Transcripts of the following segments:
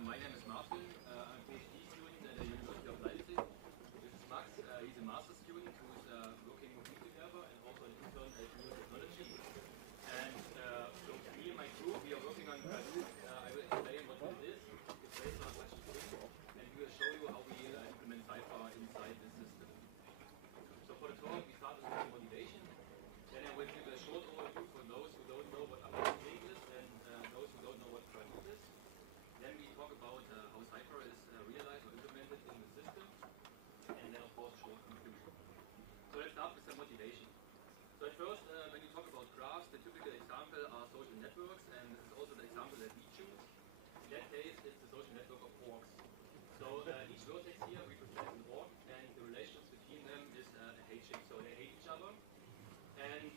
My name is Martin. I'm a PhD student at the University of Leipzig. This is Max. He's a master's student who's working with me together and also an intern at New Technology. And so me and my group, we are working on Gradoop. I will explain what this is. It's based on ApacheFlink, and we will show you how we implement Cypher inside this system. So for the talk, we start with motivation. Then I will give a short overview for those who don't know what ApacheFlink is and those who don't know what Gradoop is. Then we talk about how Cypher is realized or implemented in the system, and then of course short conclusion. So let's start with some motivation. So at first, when you talk about graphs, the typical example are social networks, and this is also the example that we choose. In that case, it's the social network of orgs. So each vertex here represents an org, and the relations between them is a hate-shape, so they hate each other. And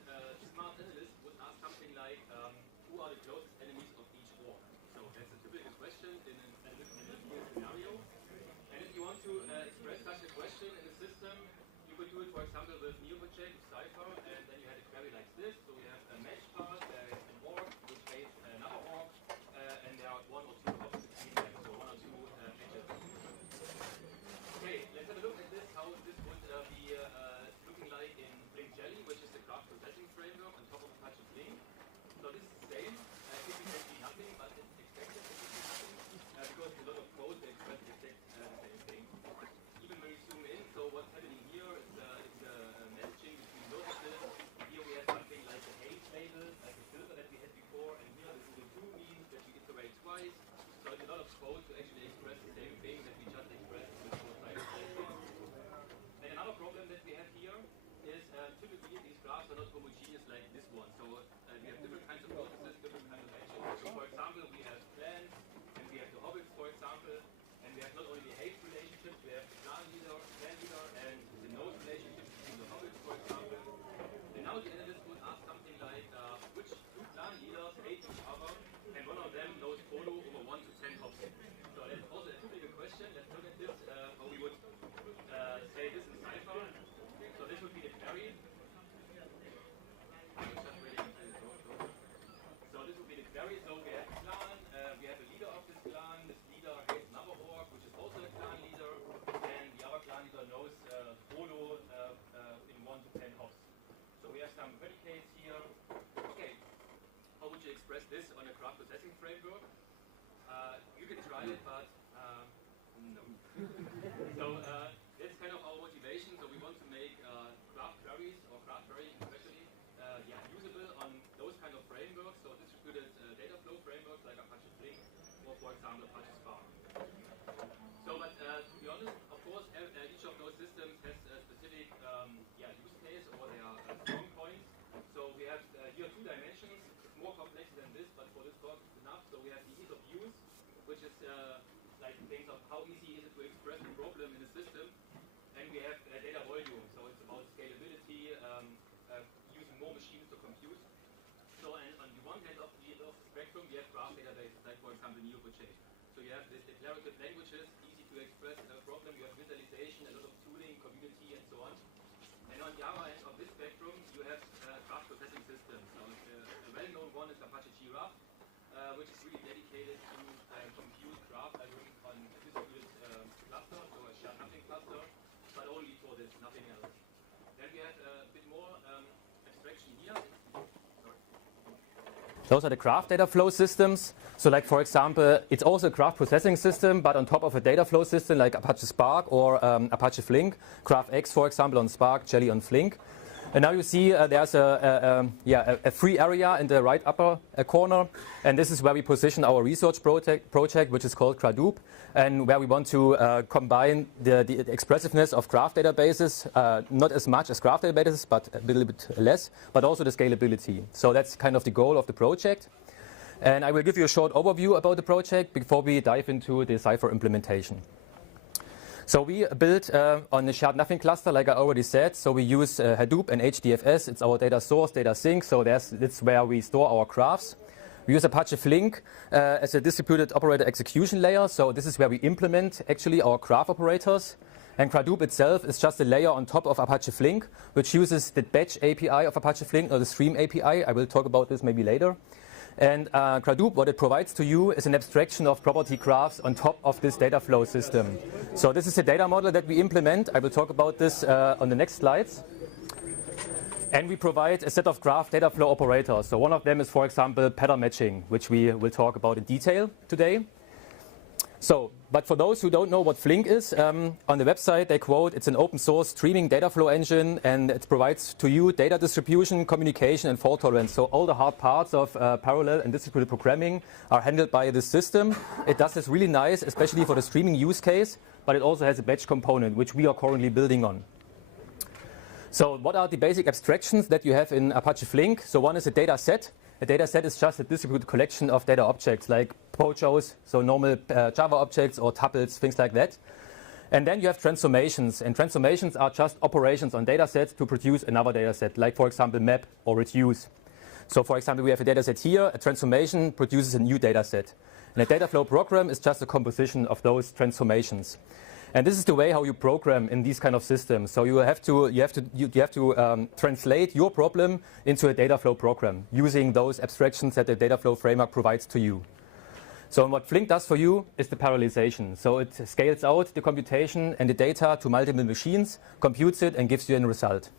smart analysts would ask something like, who are the closest enemies of each org? So that's a typical question in an analytical scenario. And if you want to express such a question in the system, you could do it, for example, with Neo-Project, with Cypher, and then you had a query like this. So you have a match path, there is an org, which hates another org, and there are one or two hops between them, so one or two matches. Okay, let's have a look at this, how this would be looking like in Flink Jelly, which is the graph processing framework on top of ApacheFlink. So this is the same. Typically nothing, but it's expected to be nothing, because a lot of code they express the same thing. Even when you zoom in, so what's happening here is messaging between vertices. Here we have something like a hate label, like a filter that we had before, and here this is a do means that we iterate twice. So it's a lot of code to actually express the same thing that we just expressed with four cycles. And another problem that we have here is typically these graphs are not homogeneous like this one. So we have different kinds of vertices, different kinds of edges. So for example, we have clans, and we have the hobbits, for example, and we have not only the hate relationships, we have the clan leader, and the node relationship between the hobbits, for example. And now the analyst would ask something like, which two clan leaders hate each other, and one of them knows photo over 1 to 10 hops. So that's also a typical question. Let's look at this, how we would say this in Cypher. So this would be the query. So this would be the query. So we have a clan, we have a leader of this clan. This leader hates another org, which is also a clan leader, and the other clan leader knows Frodo in 1 to 10 hops. So we have some predicates here. Okay, how would you express this on a graph processing framework? You can try it, but no. So that's kind of our motivation. So we want to make graph queries, or graph querying especially, usable on those kind of frameworks. So distributed data flow frameworks like ApacheFlink, or for example ApacheSpark. So, but to be honest, of course, each of those systems has a specific use case, or their strong points. So we have here 2 dimensions. It's more complex than this, but for this talk it's enough. So we have the ease of use, which is like things of how easy is it to express a problem in the system. And we have data volume, so it's about scalability, using more machines to compute. So, and on the one hand of the spectrum, we have graph databases, like for example Neo-Project. So you have these declarative languages, easy to express a problem. You have visualization, a lot of tooling, community, and so on. And on the other end of this spectrum, you have graph processing systems. So a well-known one is Apache Giraffe, which is really dedicated to compute graph algorithms on a distributed cluster, so a shared nothing cluster, but only for this, nothing else. Then we have a bit more abstraction here. Those are the graph data flow systems. So like, for example, it's also a graph processing system, but on top of a data flow system like ApacheSpark or ApacheFlink. GraphX, for example, on Spark, Jelly on Flink. And now you see there's a free area in the right upper corner. And this is where we position our research project, which is called Gradoop, and where we want to combine the expressiveness of graph databases, not as much as graph databases, but a little bit less, but also the scalability. So that's kind of the goal of the project. And I will give you a short overview about the project before we dive into the Cypher implementation. So we built on the shared nothing cluster, like I already said. So we use Hadoop and HDFS. It's our data source, data sink. So that's where we store our graphs. We use ApacheFlink as a distributed operator execution layer. So this is where we implement actually our graph operators. And Gradoop itself is just a layer on top of ApacheFlink, which uses the batch API of ApacheFlink or the stream API. I will talk about this maybe later. And Gradoop, what it provides to you is an abstraction of property graphs on top of this data flow system. So this is a data model that we implement. I will talk about this on the next slides. And we provide a set of graph data flow operators. So one of them is, for example, pattern matching, which we will talk about in detail today. So, but for those who don't know what Flink is, on the website they quote, it's an open source streaming data flow engine, and it provides to you data distribution, communication, and fault tolerance. So all the hard parts of parallel and distributed programming are handled by this system. It does this really nice, especially for the streaming use case, but it also has a batch component, which we are currently building on. So what are the basic abstractions that you have in ApacheFlink? So one is a data set. A data set is just a distributed collection of data objects like POJOs, so normal Java objects or tuples, things like that. And then you have transformations. And transformations are just operations on data sets to produce another data set, like, for example, map or reduce. So, for example, we have a data set here. A transformation produces a new data set. And a data flow program is just a composition of those transformations. And this is the way how you program in these kind of systems. So you have to translate your problem into a data flow program using those abstractions that the data flow framework provides to you. So what Flink does for you is the parallelization. So it scales out the computation and the data to multiple machines, computes it, and gives you a result.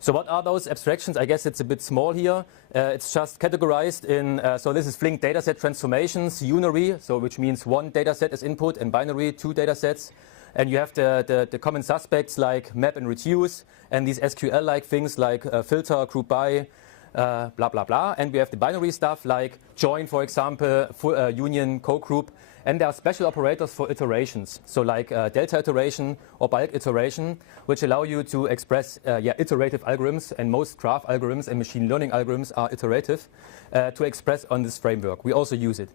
So what are those abstractions? I guess it's a bit small here. It's just categorized in, so this is Flink dataset transformations, unary, so which means one dataset is input, and binary, two datasets. And you have the common suspects like map and reduce, and these SQL-like things like filter, group by, blah, blah, blah. And we have the binary stuff like join, for example, union, co-group. And there are special operators for iterations, so like delta iteration or bulk iteration, which allow you to express iterative algorithms, and most graph algorithms and machine learning algorithms are iterative, to express on this framework. We also use it.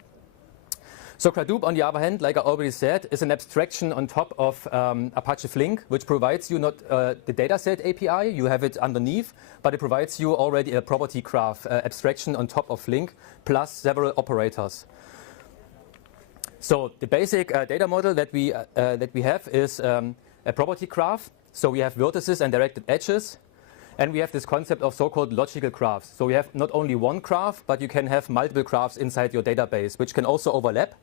So Gradoop, on the other hand, like I already said, is an abstraction on top of ApacheFlink, which provides you not the dataset API, you have it underneath, but it provides you already a property graph abstraction on top of Flink, plus several operators. So the basic data model that we have is a property graph. So we have vertices and directed edges, and we have this concept of so-called logical graphs. So we have not only one graph, but you can have multiple graphs inside your database, which can also overlap.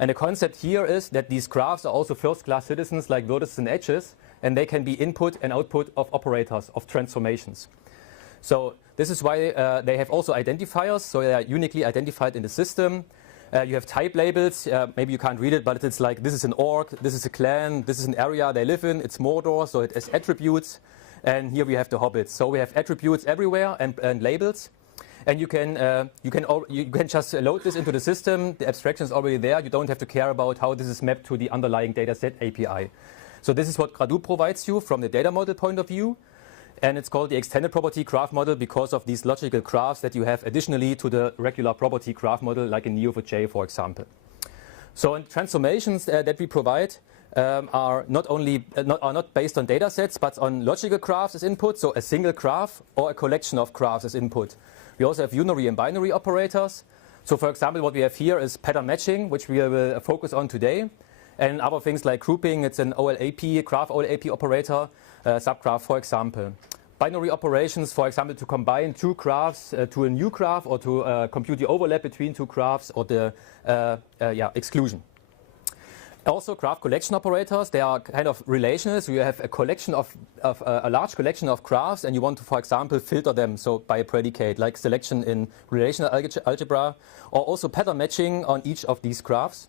And the concept here is that these graphs are also first-class citizens like vertices and edges, and they can be input and output of operators, of transformations. So this is why they have also identifiers, so they are uniquely identified in the system. You have type labels, maybe you can't read it, but it's like this is an org, this is a clan, this is an area they live in, it's Mordor, so it has attributes. And here we have the hobbits. So we have attributes everywhere and labels. And you can just load this into the system. The abstraction is already there. You don't have to care about how this is mapped to the underlying dataset API. So this is what Gradoop provides you from the data model point of view. And it's called the extended property graph model because of these logical graphs that you have additionally to the regular property graph model, like in Neo4j, for example. So transformations that we provide are not based on data sets, but on logical graphs as input, so a single graph or a collection of graphs as input. We also have unary and binary operators. So for example, what we have here is pattern matching, which we will focus on today. And other things like grouping, it's an OLAP, graph OLAP operator, subgraph, for example. Binary operations, for example, to combine two graphs to a new graph, or to compute the overlap between two graphs, or the exclusion. Also, graph collection operators, they are kind of relational. So you have a collection of a large collection of graphs, and you want to, for example, filter them, so by a predicate, like selection in relational algebra, or also pattern matching on each of these graphs.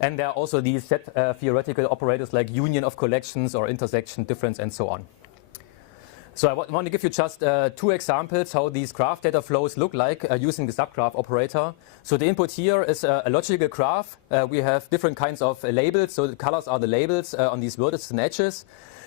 And there are also these set theoretical operators like union of collections or intersection, difference, and so on. So I want to give you just two examples how these graph data flows look like using the subgraph operator. So the input here is a logical graph. We have different kinds of labels. So the colors are the labels on these vertices and edges.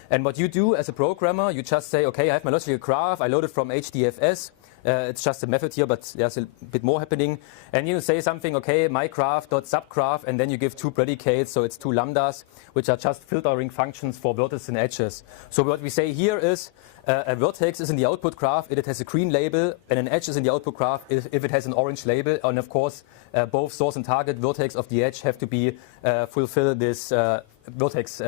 And what you do as a programmer, you just say, okay, I have my logical graph. I load it from HDFS. It's just a method here, but there's a bit more happening. And you say something, okay, my graph.subgraph, and then you give two predicates, so it's two lambdas, which are just filtering functions for vertices and edges. So what we say here is a vertex is in the output graph if it has a green label, and an edge is in the output graph if it has an orange label. And of course, both source and target vertex of the edge have to be fulfill this vertex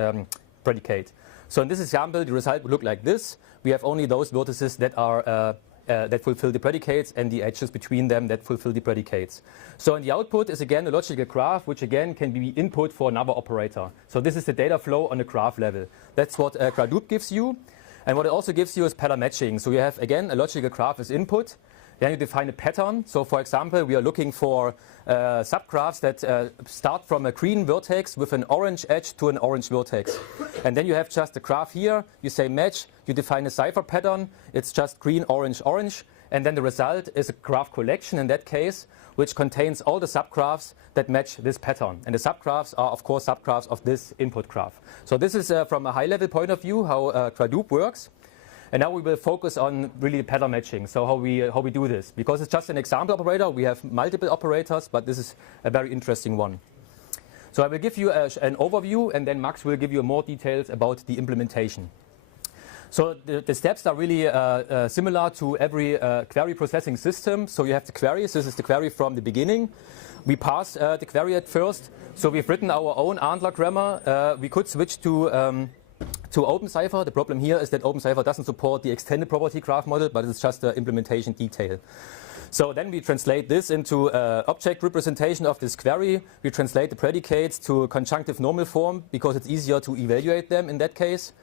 predicate. So in this example, the result would look like this. We have only those vertices that are that fulfill the predicates and the edges between them that fulfill the predicates. So in the output is again a logical graph, which again can be input for another operator. So this is the data flow on the graph level. That's what Gradoop gives you. And what it also gives you is pattern matching. So you have again a logical graph as input. Then you define a pattern. So for example, we are looking for subgraphs that start from a green vertex with an orange edge to an orange vertex. And then you have just a graph here. You say match. You define a Cypher pattern. It's just green, orange, orange. And then the result is a graph collection in that case, which contains all the subgraphs that match this pattern. And the subgraphs are, of course, subgraphs of this input graph. So this is from a high-level point of view how Gradoop works. And now we will focus on really pattern matching, so how we do this. Because it's just an example operator, we have multiple operators, but this is a very interesting one. So I will give you an overview, and then Max will give you more details about the implementation. So the steps are really similar to every query processing system. So you have the queries. This is the query from the beginning. We pass the query at first. So we've written our own ANTLR grammar. We could switch to OpenCypher. The problem here is that OpenCypher doesn't support the extended property graph model, but it's just an implementation detail. So then we translate this into object representation of this query. We translate the predicates to conjunctive normal form because it's easier to evaluate them in that case.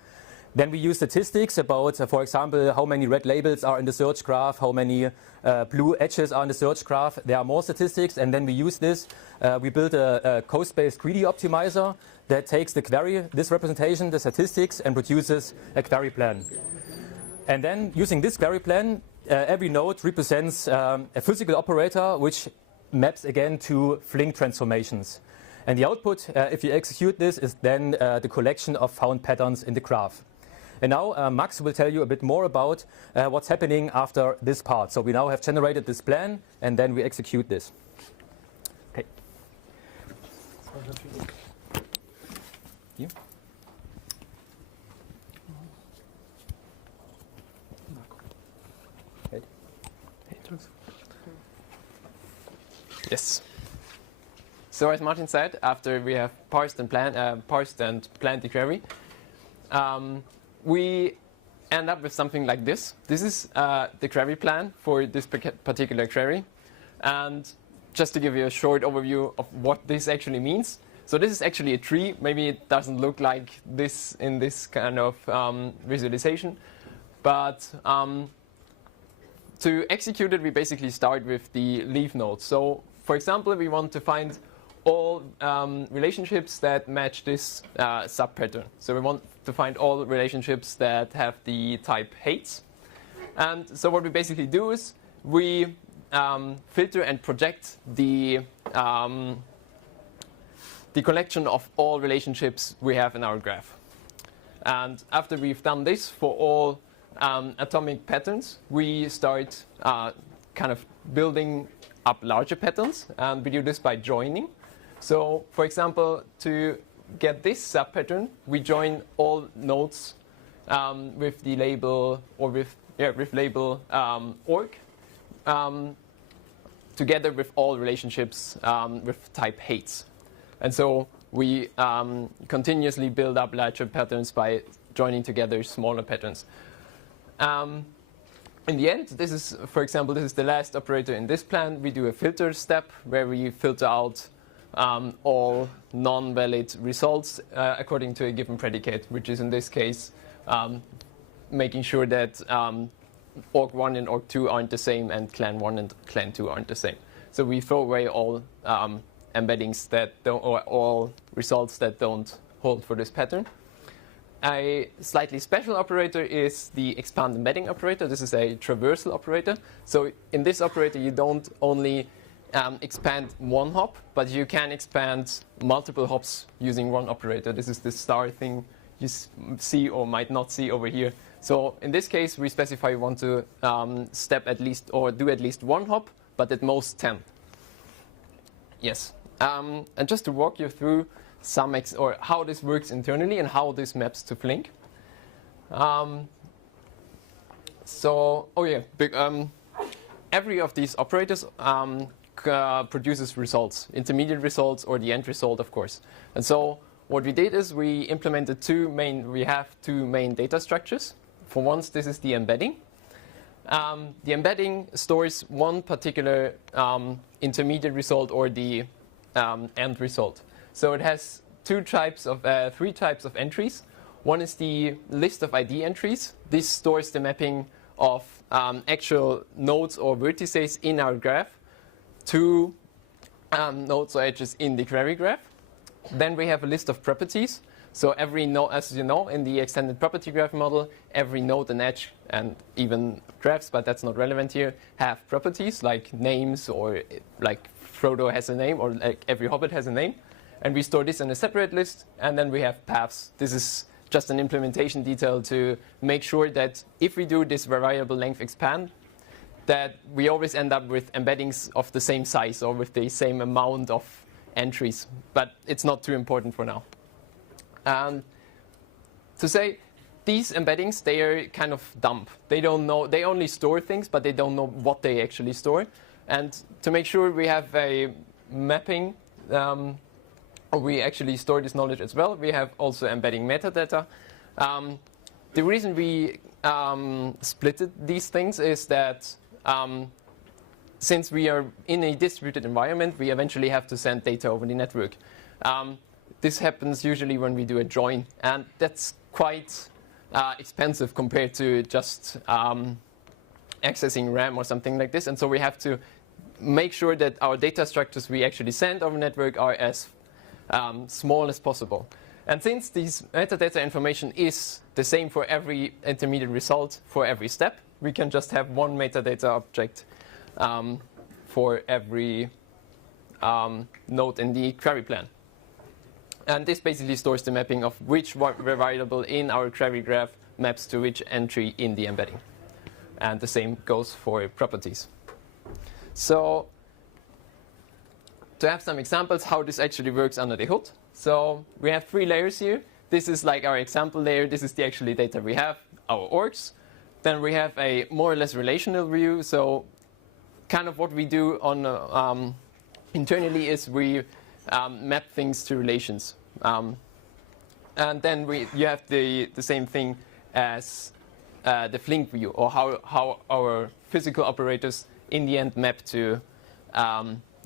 Then we use statistics about, for example, how many red labels are in the search graph, how many blue edges are in the search graph. There are more statistics, and then we use this. We build a coast-based greedy optimizer that takes the query, this representation, the statistics, and produces a query plan. And then using this query plan, every node represents a physical operator which maps again to Flink transformations. And the output, if you execute this, is then the collection of found patterns in the graph. And now Max will tell you a bit more about what's happening after this part. So we now have generated this plan, and then we execute this. Okay. You? Yes. So as Martin said, after we have parsed and planned the query, we end up with something like this. This is the query plan for this particular query. And just to give you a short overview of what this actually means. So this is actually a tree. Maybe it doesn't look like this in this kind of visualization. But to execute it, we basically start with the leaf node. So for example, we want to find all relationships that match this subpattern. So we want to find all relationships that have the type hates. And so what we basically do is we filter and project the collection of all relationships we have in our graph. And after we've done this for all atomic patterns, we start kind of building up larger patterns, and we do this by joining. So, for example, to get this subpattern, we join all nodes with the label or with label org together with all relationships with type hates. And so we continuously build up larger patterns by joining together smaller patterns. In the end, this is, for example, this is the last operator in this plan. We do a filter step where we filter out all non-valid results according to a given predicate, which is in this case making sure that org1 and org2 aren't the same and clan1 and clan2 aren't the same. So we throw away all embeddings that don't, or all results that don't hold for this pattern. A slightly special operator is the expand embedding operator. This is a traversal operator. So in this operator, you don't only expand one hop, but you can expand multiple hops using one operator. This is the star thing you see or might not see over here. So in this case, we specify we want to step at least or do at least one hop, but at most 10. Yes. And just to walk you through or how this works internally and how this maps to Flink. Every of these operators produces results, intermediate results or the end result, of course. And so what we did is we implemented we have two main data structures. For once, this is the embedding. The embedding stores one particular intermediate result or the end result. So it has three types of entries. One is the list of ID entries. This stores the mapping of actual nodes or vertices in our graph to nodes or edges in the query graph. Then we have a list of properties. So every node, as you know, in the extended property graph model, every node and edge, and even graphs, but that's not relevant here, have properties like names, or like Frodo has a name, or like every hobbit has a name. And we store this in a separate list. And then we have paths. This is just an implementation detail to make sure that if we do this variable length expand, that we always end up with embeddings of the same size or with the same amount of entries. But it's not too important for now. To say, these embeddings, they are kind of dumb. They don't know, they only store things, but they don't know what they actually store. And to make sure we have a mapping, we actually store this knowledge as well. We have also embedding metadata. The reason we splitted these things is that since we are in a distributed environment, we eventually have to send data over the network. This happens usually when we do a join, and that's quite expensive compared to just accessing RAM or something like this. And so we have to make sure that our data structures we actually send over network are as small as possible. And since this metadata information is the same for every intermediate result for every step, we can just have one metadata object for every node in the query plan. And this basically stores the mapping of which variable in our query graph maps to which entry in the embedding. And the same goes for properties. So to have some examples how this actually works under the hood. So we have 3 layers here. This is like our example layer. This is the actual data we have, our orgs. Then we have a more or less relational view. So kind of what we do on internally is we map things to relations. And then you have the same thing as the Flink view, or how our physical operators in the end map to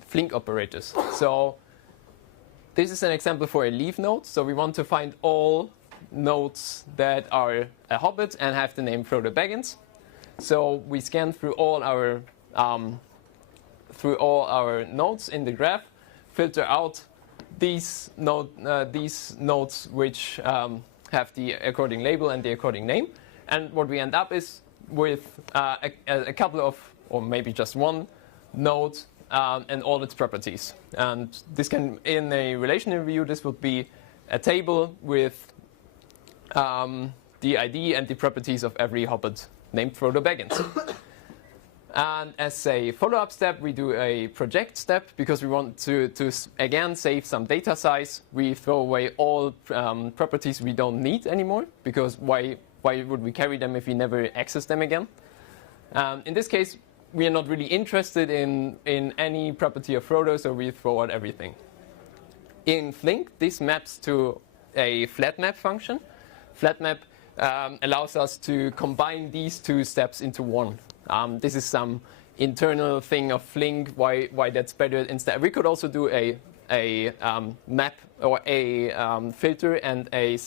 Flink operators. So this is an example for a leaf node. So we want to find all nodes that are a hobbit and have the name Frodo Baggins. So we scan through all our nodes in the graph, filter out these nodes which have the according label and the according name. And what we end up is with a couple of, or maybe just one node and all its properties. And this can, in a relational view, this would be a table with the ID and the properties of every hobbit named Frodo Baggins. And as a follow-up step, we do a project step because we want to again save some data size. We throw away all properties we don't need anymore, because why would we carry them if we never access them again? In this case, we are not really interested in any property of Frodo, so we throw out everything. In Flink, this maps to a flat map function. Flat map allows us to combine these 2 steps into one. This is some internal thing of Flink, why that's better. Instead, we could also do a map or a filter and a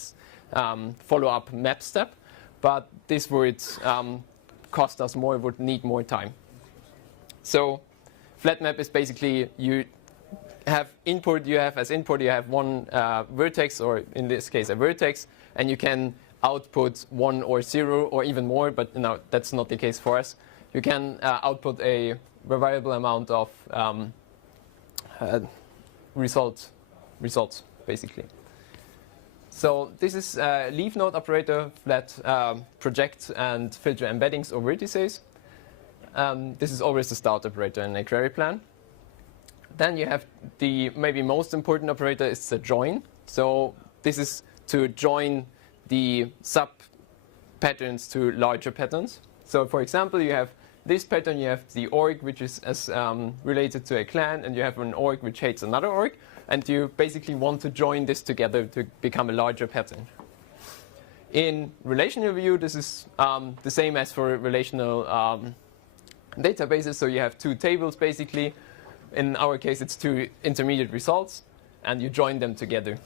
follow-up map step, but this would cost us more, would need more time. So flat map is basically you have input, you have one vertex, or in this case a vertex, and you can output 1 or 0 or even more, but no, that's not the case for us. You can output a variable amount of results, basically. So this is leaf node operator, flat project and filter embeddings or vertices. This is always the start operator in a query plan. Then you have the maybe most important operator is the join. So this is to join the sub patterns to larger patterns. So for example, you have this pattern, you have the org, which is as related to a clan, and you have an org which hates another org, and you basically want to join this together to become a larger pattern. In relational view, this is the same as for relational databases. So you have two tables, basically. In our case, it's two intermediate results, and you join them together.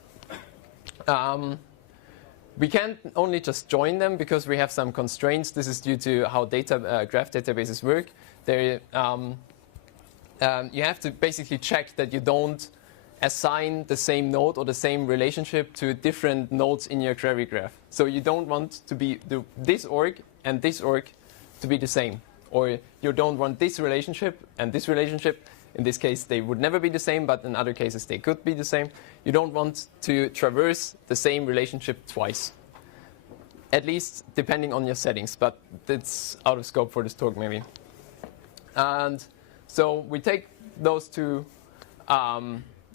We can't only just join them because we have some constraints. This is due to how graph databases work. You have to basically check that you don't assign the same node or the same relationship to different nodes in your query graph. So you don't want to be this org and this org to be the same. Or you don't want this relationship and this relationship. In this case, they would never be the same, but in other cases, they could be the same. You don't want to traverse the same relationship twice. At least depending on your settings, but it's out of scope for this talk maybe. And so we take those two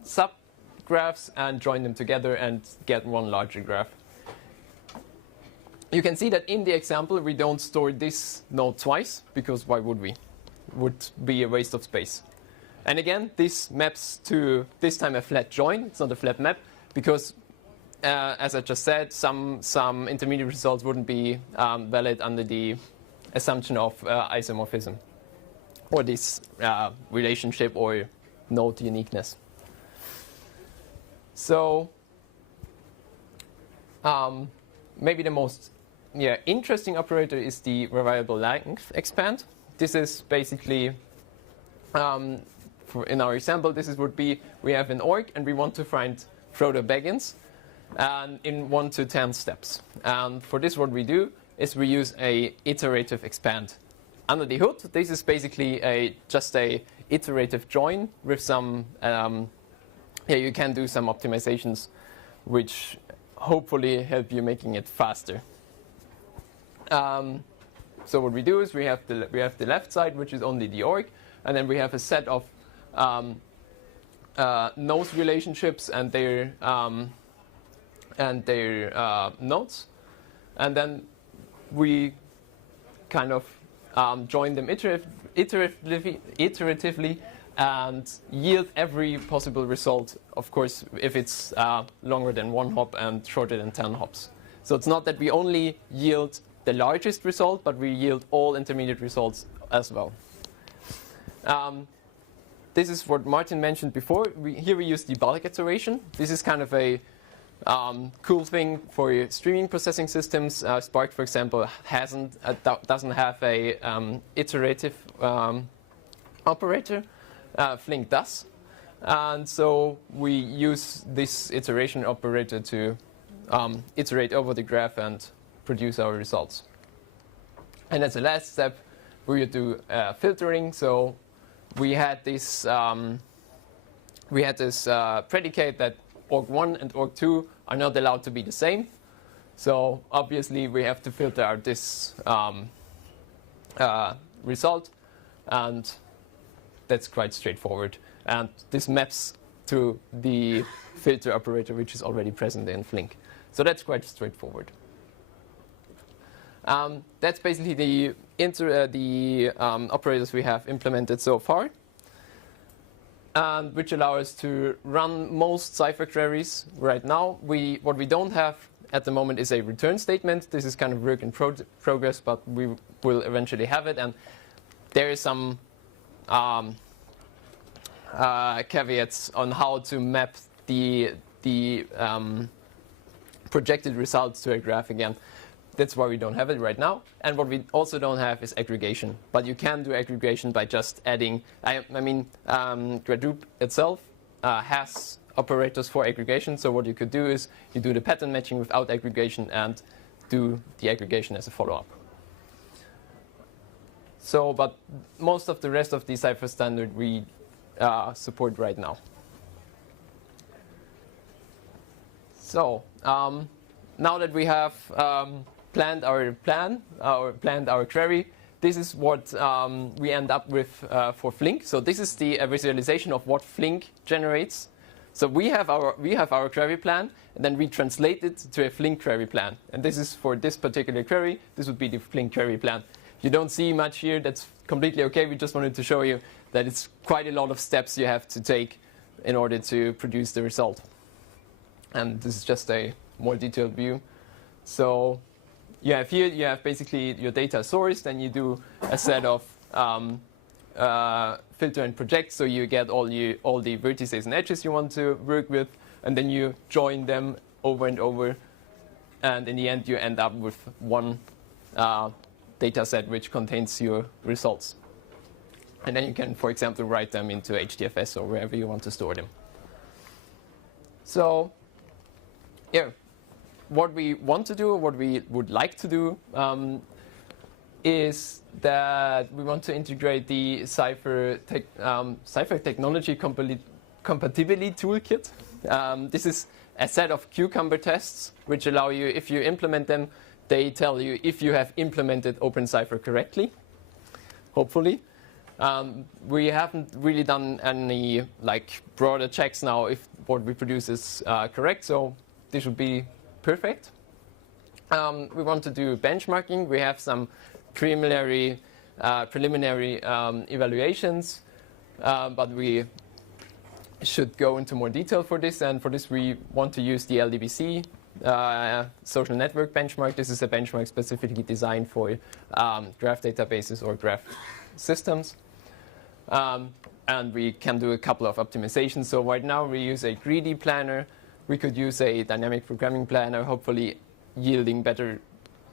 subgraphs and join them together and get one larger graph. You can see that in the example, we don't store this node twice, because why would we? It would be a waste of space. And again, this maps to, this time, a flat join. It's not a flat map, because as I just said, some intermediate results wouldn't be valid under the assumption of isomorphism, or this relationship or node uniqueness. So maybe the most interesting operator is the variable length expand. This is basically, in our example, this would be, we have an org and we want to find Frodo Baggins and in 1 to 10 steps. And for this, what we do is we use a iterative expand. Under the hood, this is basically just a iterative join with some, you can do some optimizations which hopefully help you making it faster. So what we do is we have the left side, which is only the org, and then we have a set of node relationships and their nodes, and then we kind of join them iteratively and yield every possible result, of course, if it's longer than 1 hop and shorter than 10 hops. So it's not that we only yield the largest result, but we yield all intermediate results as well. This is what Martin mentioned before. Here we use the bulk iteration. This is kind of a cool thing for streaming processing systems. Spark, for example, doesn't have a iterative operator. Flink does. And so we use this iteration operator to iterate over the graph and produce our results. And as a last step, we do filtering. So we had this predicate that org1 and org2 are not allowed to be the same. So obviously we have to filter out this result, and that's quite straightforward. And this maps to the filter operator, which is already present in Flink. So that's quite straightforward. That's basically the operators we have implemented so far, and which allow us to run most Cypher queries right now. What we don't have at the moment is a return statement. This is kind of work in progress, but we will eventually have it. And there is some caveats on how to map the projected results to a graph again. That's why we don't have it right now. And what we also don't have is aggregation. But you can do aggregation by just adding, Gradoop itself has operators for aggregation. So what you could do is you do the pattern matching without aggregation and do the aggregation as a follow-up. So, but most of the rest of the Cypher standard we support right now. So, now that we have planned our query, this is what we end up with for Flink. So this is the visualization of what Flink generates. So we have our query plan, and then we translate it to a Flink query plan. And this is for this particular query. This would be the Flink query plan. You don't see much here. That's completely okay. We just wanted to show you that it's quite a lot of steps you have to take in order to produce the result. And this is just a more detailed view. So you have here, you have basically your data sourced, and you do a set of filter and project, so you get all the vertices and edges you want to work with, and then you join them over and over, and in the end you end up with one data set which contains your results. And then you can, for example, write them into HDFS or wherever you want to store them. So, yeah, what we want to do, what we would like to do, is that we want to integrate the Cypher technology compatibility toolkit. This is a set of cucumber tests which allow you, if you implement them, they tell you if you have implemented OpenCypher correctly, hopefully. We haven't really done any broader checks now if what we produce is correct, so this would be perfect. We want to do benchmarking. We have some preliminary evaluations, but we should go into more detail for this, and for this we want to use the LDBC social network benchmark. This is a benchmark specifically designed for graph databases or graph systems. And we can do a couple of optimizations. So right now we use a greedy planner. We could use a dynamic programming planner, hopefully yielding better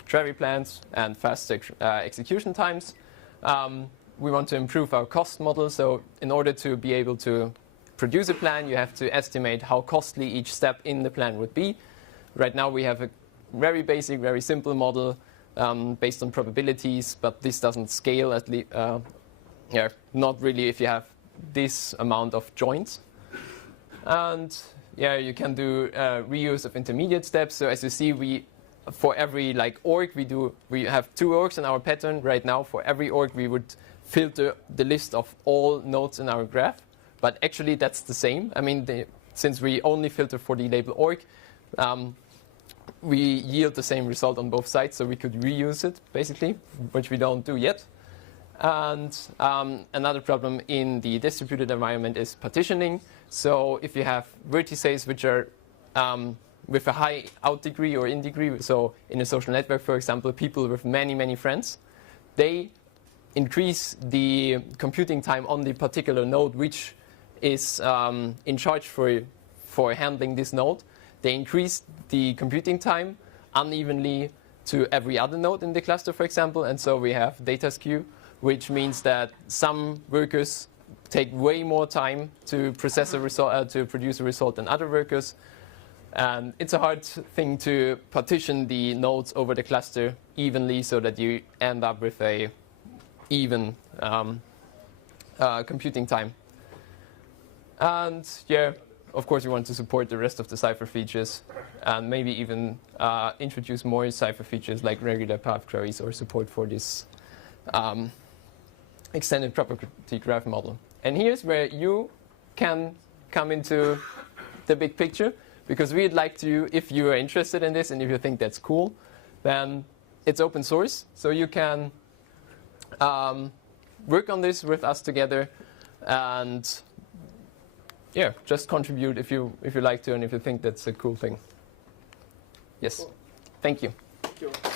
Trevi plans and faster execution times. We want to improve our cost model. So in order to be able to produce a plan, you have to estimate how costly each step in the plan would be. Right now we have a very basic, very simple model based on probabilities, but this doesn't scale at least. Not really if you have this amount of joints. And yeah, you can do reuse of intermediate steps. So as you see, for every org, we have 2 orgs in our pattern right now. For every org, we would filter the list of all nodes in our graph. But actually, that's the same. I mean, since we only filter for the label org, we yield the same result on both sides. So we could reuse it, basically, which we don't do yet. And another problem in the distributed environment is partitioning. So if you have vertices which are with a high out degree or in degree, so in a social network, for example, people with many, many friends, they increase the computing time on the particular node which is in charge for handling this node. They increase the computing time unevenly to every other node in the cluster, for example, and so we have data skew, which means that some workers take way more time to process a result, to produce a result than other workers. And it's a hard thing to partition the nodes over the cluster evenly so that you end up with a even computing time. And yeah, of course we want to support the rest of the Cypher features and maybe even introduce more Cypher features like regular path queries or support for this extended property graph model. And here's where you can come into the big picture, because we'd like to, if you are interested in this and if you think that's cool, then it's open source. So you can work on this with us together and yeah, just contribute if you like to and if you think that's a cool thing. Yes. Cool. Thank you. Thank you.